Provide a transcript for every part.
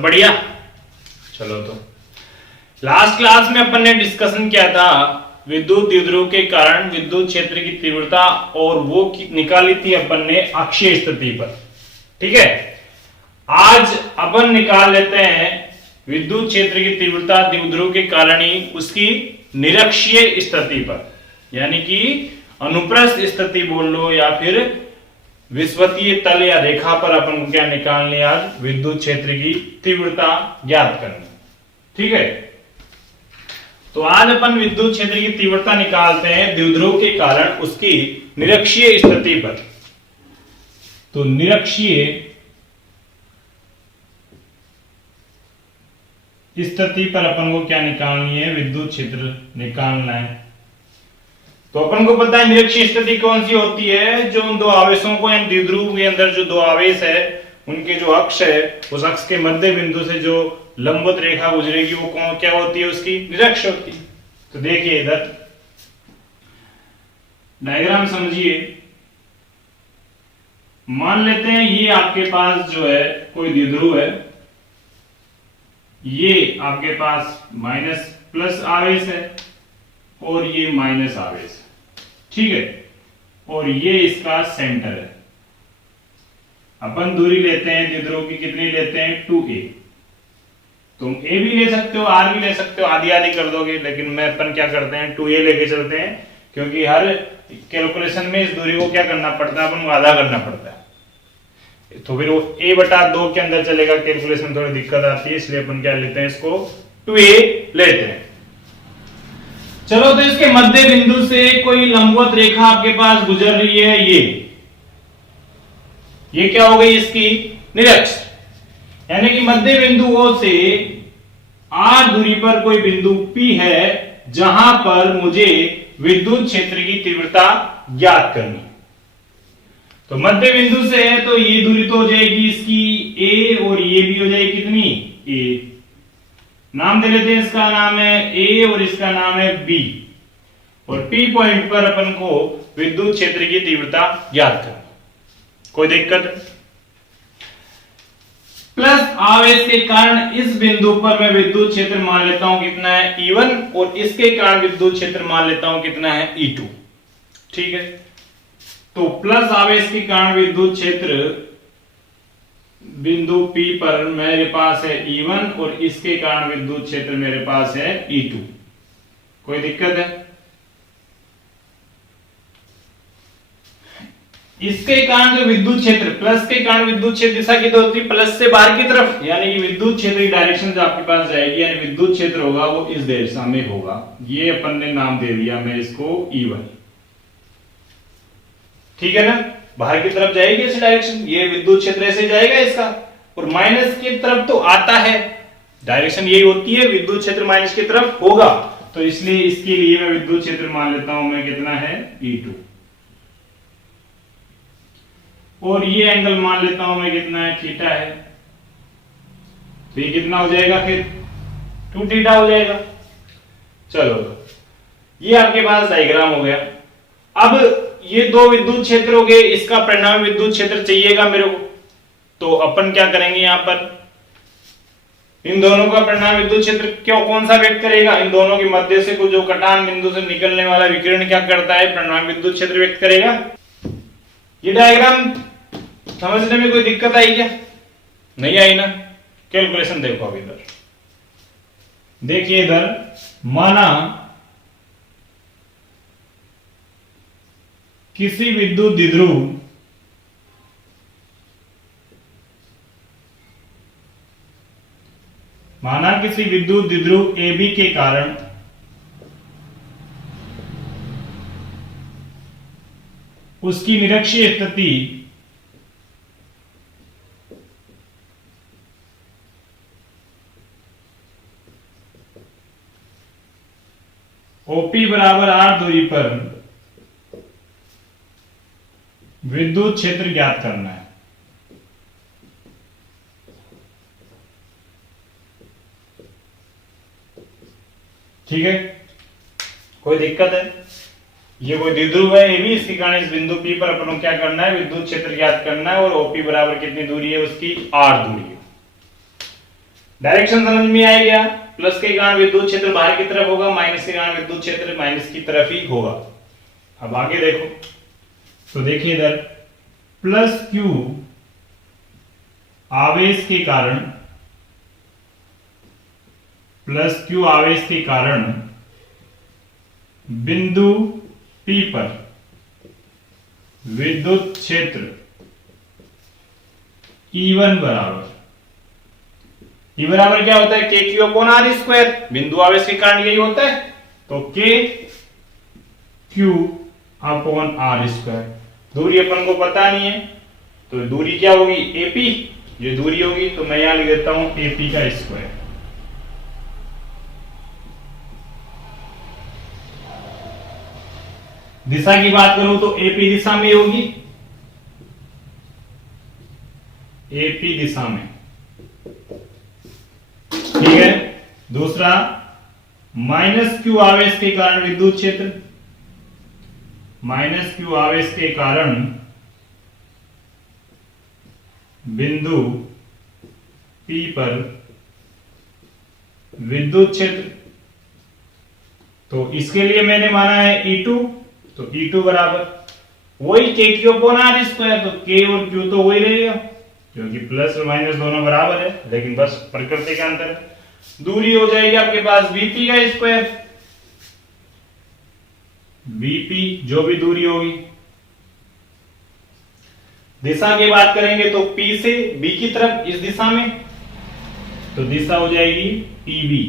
सब बढ़िया। चलो तो लास्ट क्लास में अपन ने डिस्कशन किया था विद्युत द्विध्रुव के कारण विद्युत क्षेत्र की तीव्रता और वो निकाली थी अपन ने अक्षीय स्थिति पर। ठीक है, आज अपन निकाल लेते हैं विद्युत क्षेत्र की तीव्रता द्विध्रुव के कारण ही उसकी निरक्षीय स्थिति पर, यानी कि अनुप्रस्थ स्थिति बोल लो या फिर विषुवतीय तल या रेखा पर अपन को क्या निकालनी है, आज विद्युत क्षेत्र की तीव्रता ज्ञात करनी। ठीक है, तो आज अपन विद्युत क्षेत्र की तीव्रता निकालते हैं द्विध्रुव के कारण उसकी निरक्षीय स्थिति पर। तो निरक्षीय स्थिति पर अपन को क्या निकालनी है, विद्युत क्षेत्र निकालना है। तो अपन को पता है निरक्षीय स्थिति कौन सी होती है, जो उन दो आवेशों को द्विध्रुव के अंदर जो दो आवेश है उनके जो अक्ष है उस अक्ष के मध्य बिंदु से जो लंबवत रेखा गुजरेगी वो कौन क्या होती है, उसकी निरक्ष होती है। तो देखिए इधर डायग्राम समझिए, मान लेते हैं ये आपके पास जो है कोई द्विध्रुव है, ये आपके पास माइनस प्लस आवेश है और ये माइनस आवेश, ठीक है, और ये इसका सेंटर है। अपन दूरी लेते हैं द्विध्रुव की, कितनी लेते हैं 2a। तुम a भी ले सकते हो, r भी ले सकते हो, आधी आधी कर दोगे, लेकिन मैं अपन क्या करते हैं 2a लेके चलते हैं, क्योंकि हर कैलकुलेशन में इस दूरी को क्या करना पड़ता है, अपन को आधा करना पड़ता है। तो फिर वो a बटा 2 के अंदर चलेगा, कैलकुलेशन थोड़ी दिक्कत आती है, इसलिए अपन क्या लेते हैं, इसको 2a लेते हैं। चलो, तो इसके मध्य बिंदु से कोई लंबवत रेखा आपके पास गुजर रही है, ये क्या हो गई इसकी निरक्ष, यानी कि मध्य बिंदु O से r दूरी पर कोई बिंदु P है जहां पर मुझे विद्युत क्षेत्र की तीव्रता ज्ञात करनी। तो मध्य बिंदु से है तो ये दूरी तो हो जाएगी इसकी a और ये भी हो जाएगी कितनी a। नाम दे लेते हैं, इसका नाम है a और इसका नाम है b, और P पॉइंट पर अपन को विद्युत क्षेत्र की तीव्रता ज्ञात करनी। कोई दिक्कत? प्लस आवेश के कारण इस बिंदु पर मैं विद्युत क्षेत्र मान लेता हूं कितना है E1, और इसके कारण विद्युत क्षेत्र मान लेता हूं कितना है E2। ठीक है, तो प्लस आवेश के कारण विद्युत क्षेत्र बिंदु P पर मेरे पास है E1 और इसके कारण विद्युत क्षेत्र मेरे पास है E2। कोई दिक्कत है? इसके कारण जो विद्युत क्षेत्र, प्लस के कारण विद्युत क्षेत्र दिशा की तो होती है प्लस से बाहर की तरफ, यानी कि विद्युत क्षेत्र की डायरेक्शन जो आपके पास जाएगी, यानी विद्युत क्षेत्र होगा वो इस दिशा में होगा। ये अपन ने नाम दे दिया मैं इसको E1। ठीक है ना, बाहर की तरफ जाएगी इस डायरेक्शन, ये विद्युत क्षेत्र ऐसे जाएगा इसका, और माइनस की तरफ तो आता है, डायरेक्शन यही होती है, विद्युत क्षेत्र माइनस की तरफ होगा, तो इसलिए इसके लिए मैं विद्युत क्षेत्र मान लेता हूं मैं कितना है E2, और ये एंगल मान लेता हूं मैं कितना है थीटा है। तो ये कितना हो जाएगा फिर 2 थीटा हो जाएगा। चलो, ये आपके पास डायग्राम हो गया। अब ये दो विद्युत क्षेत्र हो गए, इसका परिणामी विद्युत क्षेत्र चाहिएगा मेरे को, तो अपन क्या करेंगे, यहां पर इन दोनों का परिणामी विद्युत क्षेत्र क्यों कौन सा व्यक्त करेगा, इन दोनों के मध्य से जो कटान बिंदु से निकलने वाला विकिरण क्या करता है, परिणामी विद्युत क्षेत्र व्यक्त करेगा। ये डायग्राम समझने में कोई दिक्कत आई क्या? नहीं आई ना? कैलकुलेशन देखो अब इधर देखिए, इधर माना किसी विद्युत द्विध्रुव AB के कारण उसकी निरक्षीय स्थिति OP बराबर r दूरी पर विद्युत क्षेत्र ज्ञात करना है। ठीक है, कोई दिक्कत है? ये कोई द्विध्रुव है AB, इसके कारण इस बिंदु P पर अपन को क्या करना है, विद्युत क्षेत्र ज्ञात करना है, और OP बराबर कितनी दूरी है उसकी r दूरी है। डायरेक्शन समझ में आ गया। प्लस के कारण विद्युत क्षेत्र बाहर की तरफ होगा, माइनस के कारण विद्युत क्षेत्र माइनस की तरफ ही होगा। अब आगे देखो, तो देखिए इधर प्लस क्यू आवेश के कारण, प्लस क्यू आवेश के कारण बिंदु P पर विद्युत क्षेत्र E1 बराबर, E बराबर क्या होता है, के क्यू अपॉन आर स्क्वायर, बिंदु आवेश के कारण यही होता है, तो के क्यू अपॉन आर स्क्वायर। दूरी अपन को पता नहीं है, तो दूरी क्या होगी, एपी, ये दूरी होगी, तो मैं यहां लिख देता हूं एपी का स्क्वायर। दिशा की बात करूं तो एपी दिशा में होगी, एपी दिशा में, ठीक है। दूसरा, माइनस क्यू आवेश के कारण विद्युत क्षेत्र, माइनस क्यू आवेश के कारण बिंदु P पर विद्युत क्षेत्र, तो इसके लिए मैंने माना है E2, तो E2 बराबर वही के क्यू अपॉन आर स्क्वायर, तो के और क्यू तो वही रहेगा क्योंकि प्लस और माइनस दोनों बराबर है, लेकिन बस प्रकृति का अंतर है। दूरी हो जाएगी आपके पास बीपी का स्क्वायर, बीपी जो भी दूरी होगी। दिशा की बात करेंगे तो P से B की तरफ इस दिशा में, तो दिशा हो जाएगी PB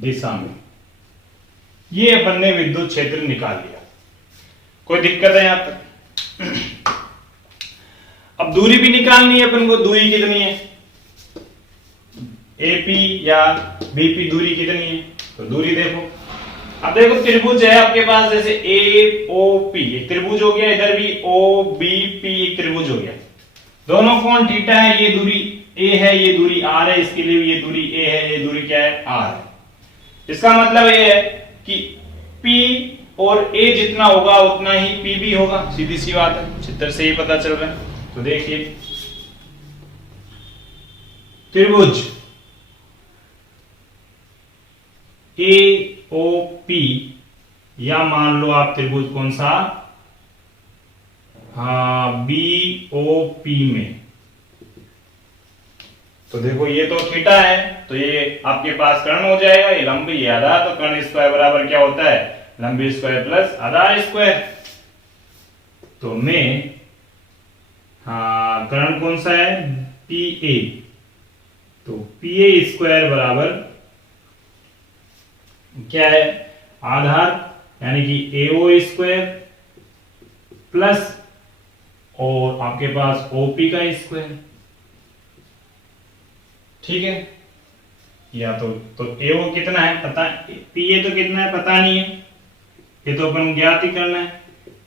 दिशा में। ये अपन ने विद्युत क्षेत्र निकाल लिया, कोई दिक्कत है यहां तक? अब दूरी भी निकालनी है अपन को, दूरी कितनी है, AP या BP दूरी कितनी है, तो दूरी देखो। अब देखो त्रिभुज है आपके पास, जैसे AOP एक त्रिभुज हो गया, इधर भी OBP एक त्रिभुज हो गया, दोनों कोण थीटा है, ये दूरी A है, ये दूरी R है, इसके लिए ये दूरी A है, ये दूरी क्या है, R है। इसका मतलब ये है कि P और A जितना होगा उतना ही P भी होगा, सीधी सी बात है, चित्र से ही पता चल रहा है। तो देखिए त्रिभुज AOP, या मान लो आप त्रिभुज कौन सा, हाँ BOP में, तो देखो ये तो थीटा है, तो ये आपके पास कर्ण हो जाएगा, ये लंबी ये आधार, तो कर्ण स्क्वायर बराबर क्या होता है, लंबी स्क्वायर प्लस आधार स्क्वायर। तो मैं, हाँ कर्ण कौन सा है, PA, तो PA स्क्वायर बराबर क्या है, आधार यानी कि AO स्क्वायर प्लस और आपके पास OP का स्क्वायर, ठीक है। या तो AO कितना है पता, PA तो कितना है पता नहीं है, ये तो अपन ज्ञात ही करना है।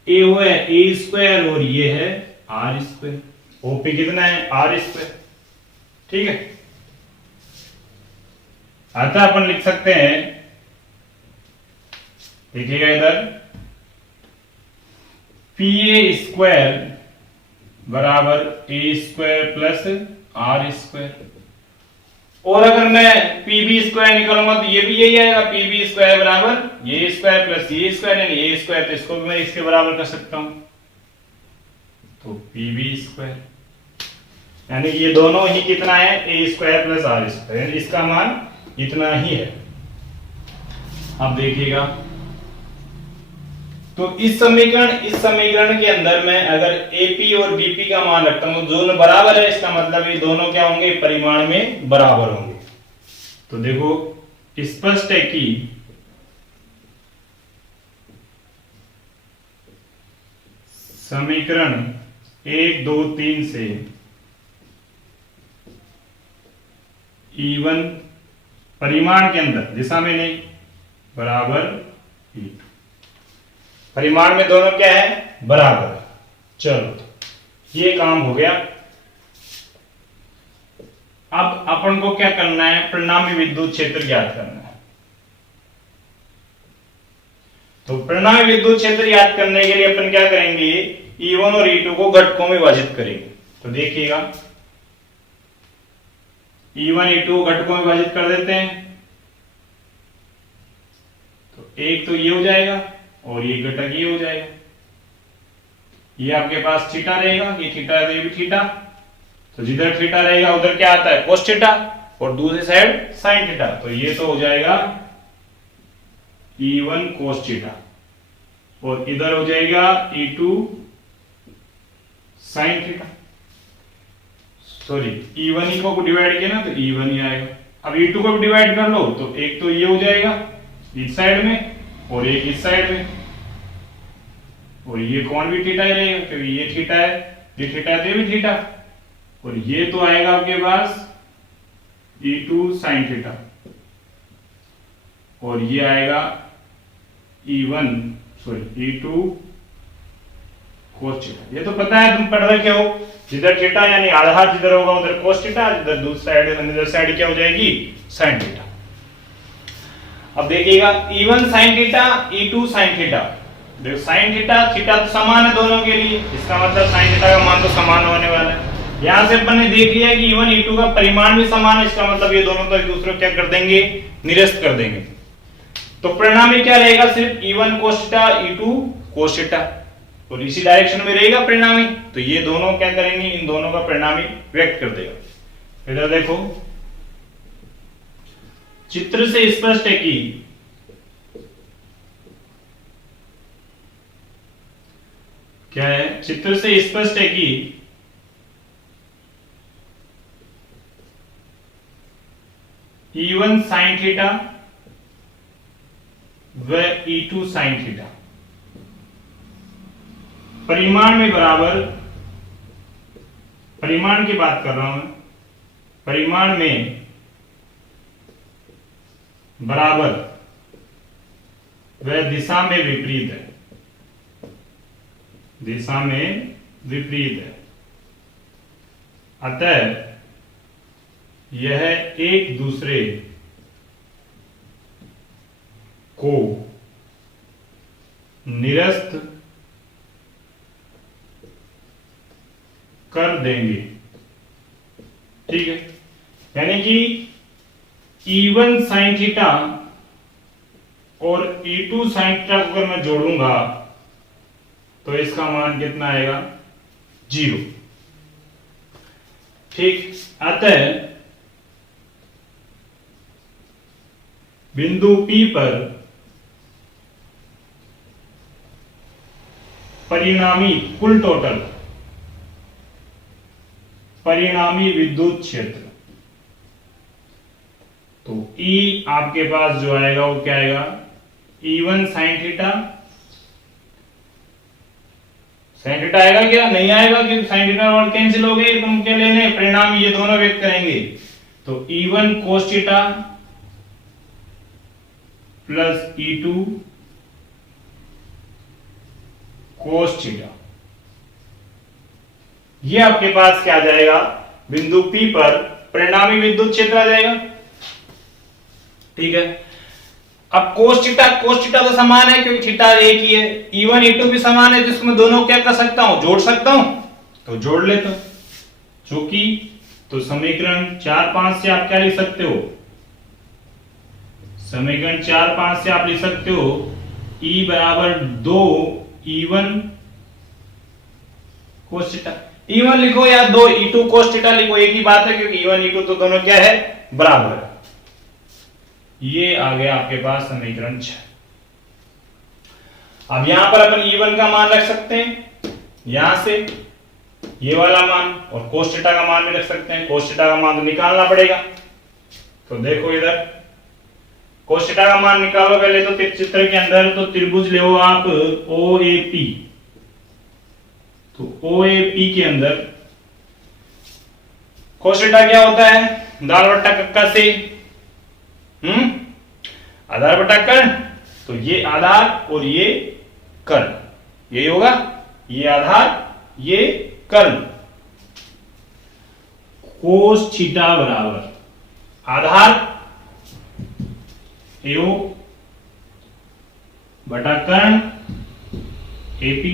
AO है A स्क्वायर और ये है R स्क्वायर, OP कितना है R स्क्वायर, ठीक है। अतः अपन लिख सकते हैं, देखिएगा इधर, PA स्क्वायर बराबर A square plus R square, और अगर मैं PB स्क्वायर निकालूंगा तो ये भी यही आएगा, PB स्क्वायर बराबर ये स्क्वायर प्लस ये स्क्वायर, यानी ये स्क्वायर, तो इसको भी मैं इसके बराबर कर सकता हूं, तो PB स्क्वायर, यानी ये दोनों ही कितना है, A square plus R square, इसका मान इतना ही है। अब देखिएगा, तो इस समीकरण के अंदर मैं अगर AP और BP का मान रखता हूं, दोनों बराबर है, इसका मतलब ये दोनों क्या होंगे, परिमाण में बराबर होंगे। तो देखो स्पष्ट है कि समीकरण 1, 2, 3 से E1 परिमाण के अंदर, दिशा में नहीं, बराबर E2, परिमाण में दोनों क्या है, बराबर। चलो ये काम हो गया। अब अपन को क्या करना है, परिणामी विद्युत क्षेत्र ज्ञात करना है। तो परिणामी विद्युत क्षेत्र ज्ञात करने के लिए अपन क्या करेंगे, E1 और E2 को घटकों में विभाजित करेंगे। तो देखिएगा E1 E2 को घटकों में विभाजित कर देते हैं, तो एक तो ये हो जाएगा और ये घटक ये हो जाएगा। ये आपके पास थीटा रहेगा, ये थीटा है तो ये भी थीटा, तो जिधर थीटा रहेगा उधर क्या आता है कोस थीटा, और दूसरी साइड साइन थीटा, तो ये तो हो जाएगा E1 कोस थीटा, और इधर हो जाएगा E2 sine theta. Sorry, E1 को डिवाइड किया ना तो E1 ही आएगा। अब E2 को भी डिवाइड कर लो तो एक तो ये हो जाएगा इस साइड में और एक इस साइड में, और ये कौन भी थीटा ही रहेगा क्योंकि ये थीटा है, ये थीटा है तो ये भी थीटा, और ये तो आएगा आपके पास E2 साइन थीटा, और ये आएगा E1 sorry E2 cos theta. ये तो पता है, तुम पढ़ रखे हो, जिधर थीटा यानी आधार जिधर होगा उधर कोस थीटा, जिधर दूसरी साइड इधर साइड क्या हो जाएगी साइन थीटा। अब देखिएगा E1 sine theta E2 sine theta, देखो साइन थीटा थीटा तो समान है दोनों के लिए, इसका मतलब साइन थीटा का मान तो समान होने वाला है। यहां से अपन ने देख लिया कि E1 E2 का परिमाण भी समान है, इसका मतलब ये दोनों तो एक दूसरे को क्या कर देंगे निरस्त कर देंगे, तो परिणामी क्या रहेगा सिर्फ E1 cos theta E2 cos theta, और इसी डायरेक्शन में रहेगा परिणामी, तो ये दोनों क्या करेंगे इन दोनों का परिणामी व्यक्त कर देगा। इधर देखो चित्र से स्पष्ट है कि क्या है, चित्र से स्पष्ट है कि E1 साइन थीटा व E2 साइन थीटा परिमाण में बराबर, परिमाण की बात कर रहा हूं मैं, परिमाण में बराबर वह दिशा में विपरीत है, दिशा में विपरीत है, अतः यह एक दूसरे को निरस्त कर देंगे। ठीक है, यानी कि E1 साइन थीटा और E2 साइन थीटा को अगर मैं जोड़ूंगा तो इसका मान कितना आएगा 0। ठीक, अतः बिंदु P पर परिणामी कुल टोटल परिणामी विद्युत क्षेत्र, तो E आपके पास जो आएगा वो क्या आएगा E1 sine theta, sine theta आएगा क्या नहीं आएगा क्योंकि साइन थीटा और कैंसिल हो गए, तुम क्या लेने परिणामी ये दोनों व्यक्त करेंगे, तो E1 cos theta plus E2 cos theta, ये आपके पास क्या आ जाएगा बिंदु P पर परिणामी विद्युत क्षेत्र आ जाएगा। ठीक है, अब कोस थीटा तो समान है क्योंकि थीटा एक ही है, E1 E2 भी समान है, जिसको मैं दोनों क्या कर सकता हूं जोड़ सकता हूं, तो जोड़ लेता हूं, जो कि तो समीकरण 4-5 से आप क्या लिख सकते हो, समीकरण 4-5 से आप लिख सकते हो E बराबर 2 E1 कोस थीटा, E1 लिखो या 2 E2 कोस थीटा लिखो, एक ही बात है क्योंकि E1 E2 तो दोनों क्या है बराबर है। ये आ गया आपके पास समीकरण 6। अब यहां पर अपन E1 का मान रख सकते हैं, यहां से ये वाला मान, और कोस थीटा का मान भी रख सकते हैं, कोस थीटा का मान तो निकालना पड़ेगा, तो देखो इधर कोस थीटा का मान निकालो पहले तो चित्र के अंदर, तो त्रिभुज ले आप OAP, तो OAP के अंदर कोस थीटा क्या होता है दाल बट्टा कक्का से आधार बटा कर्ण, तो ये आधार और ये कर्ण, यही होगा, ये आधार ये कर्ण, कोस थीटा बराबर आधार AO बटा कर्ण AP,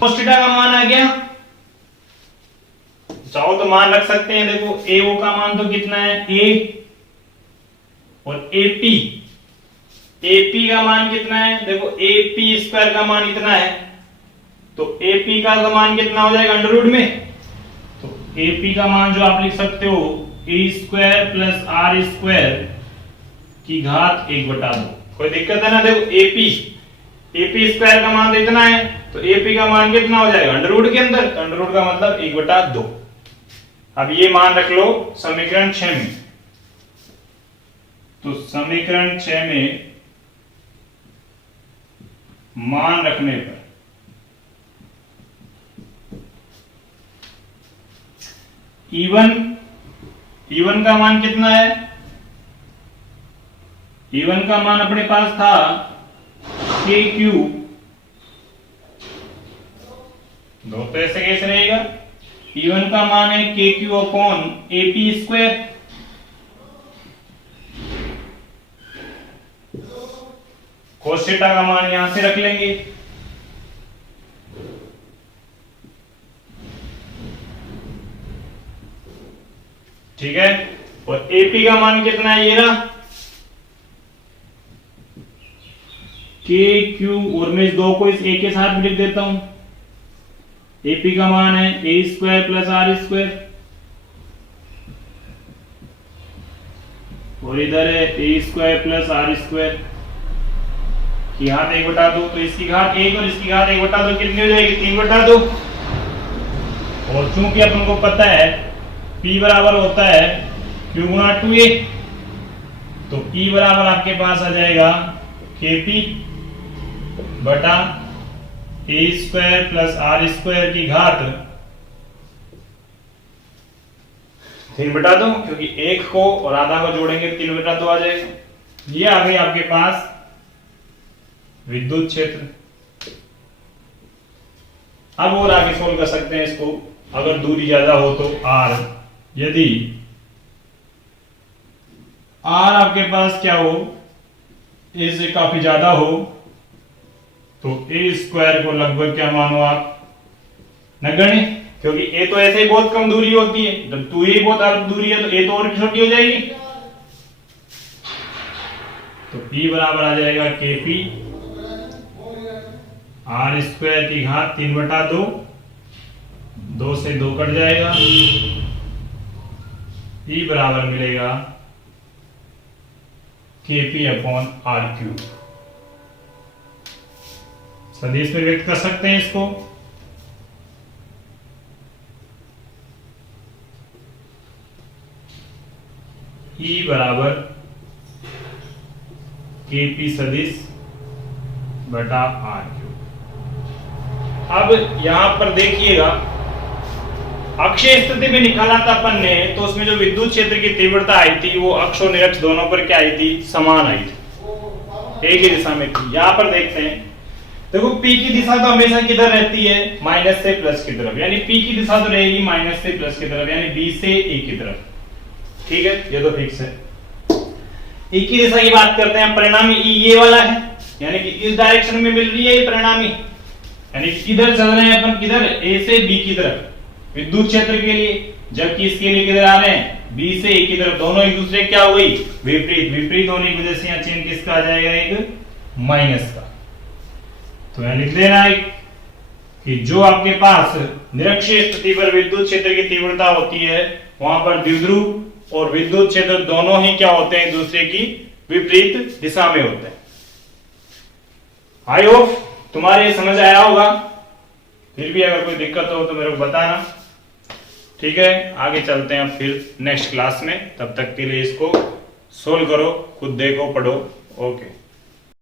कोस थीटा का मान आ गया चाहो तो मान रख सकते हैं। देखो ए ओ का मान तो कितना है ए, और एपी, एपी का मान कितना है, देखो एपी स्क्वायर का मान इतना है, तो एपी का मान कितना हो जाएगा अंडर रूट में, तो एपी का मान जो आप लिख सकते हो ए स्क्वायर प्लस आर स्क्वायर की घात 1/2। कोई दिक्कत है ना। देखो एपी, एपी स्क्वायर का मान तो इतना है, तो एपी का मान कितना हो जाएगा अंडर रूट के अंदर, तो अंडर रूट का मतलब 1/2। अब ये मान रख लो समीकरण 6 में, तो समीकरण 6 में मान रखने पर E1 का मान कितना है, E1 का मान अपने पास था KQ, दो तो ऐसे कैसे रहेगा, E1 का मान है KQ upon AP square, cos theta का मान यहां से रख लेंगे, ठीक है। और एपी का मान कितना है, ये रहा के क्यू, और मैं इस दो को इस ए के साथ भी लिख देता हूं। एपी का मान है ए स्क्वायर प्लस आर स्क्वायर, और इधर है ए स्क्वायर प्लस आर स्क्वायर की घात 1/2, तो इसकी घात 1 और इसकी घात 1/2 कितनी हो जाएगी 3/2। और चूंकि अपन को पता है P बराबर होता है Q गुणा 2A, तो P बराबर आपके पास आ जाएगा KP बटा ए स्क्वायर प्लस आर स्क्वायर की घात 3/2, क्योंकि एक को और आधा को जोड़ेंगे 3/2 आ जाएगा। ये आ गई आपके पास विद्युत क्षेत्र। अब और आगे सोल्व कर सकते हैं इसको, अगर दूरी ज्यादा हो तो R, यदि R आपके पास क्या हो, A से काफी ज्यादा हो, तो ए स्क्वायर को लगभग क्या मानो आप नगण्य, क्योंकि ए तो ऐसे ही बहुत कम दूरी होती है, जब 2a बहुत अलग दूरी है तो ए तो और भी छोटी हो जाएगी, तो P बराबर आ जाएगा KP आर स्क्वायर की घात 3/2, 2 से 2 कट जाएगा, P बराबर मिलेगा KP अपॉन आर क्यूब। सदिश में व्यक्त कर सकते हैं इसको, E बराबर KP सदिश बटा आर क्यूब। अब यहां पर देखिएगा अक्षीय स्थिति में निकाला था अपन ने, तो उसमें जो विद्युत क्षेत्र की तीव्रता आई थी वो अक्ष और निरक्ष दोनों पर क्या आई थी, समान आई थी, एक ही दिशा में थी। यहां पर देखते हैं, देखो P की दिशा तो हमेशा किधर रहती है, माइनस से प्लस की तरफ, यानी P की दिशा तो रहेगी माइनस से प्लस की तरफ, यानी B से A की तरफ, ठीक है, ये तो फिक्स है। E की दिशा की बात करते हैं, परिणामी E ये वाला है, यानी कि इस डायरेक्शन में मिल रही है ये परिणामी, यानी किधर चल रहे हैं अपन, किधर A से B की तरफ विद्युत क्षेत्र के लिए, जबकि इसके लिए किधर आ रहे हैं B से A की तरफ, दोनों एक दूसरे क्या हो गई विपरीत, विपरीत होने की वजह से यहाँ चिन्ह किसका आ जाएगा, एक माइनस का। तो यहां लिख देना है कि जो आपके पास निरक्षीय स्थिति पर विद्युत क्षेत्र की तीव्रता होती है, वहां पर द्विध्रुव और विद्युत क्षेत्र दोनों ही क्या होते हैं, एक दूसरे की विपरीत दिशा में होते हैं। आई होप तुम्हारे समझ आया होगा, फिर भी अगर कोई दिक्कत हो तो मेरे को बताना, ठीक है। आगे चलते हैं फिर नेक्स्ट क्लास में, तब तक के लिए इसको सोल्व करो, खुद देखो, पढ़ो, ओके।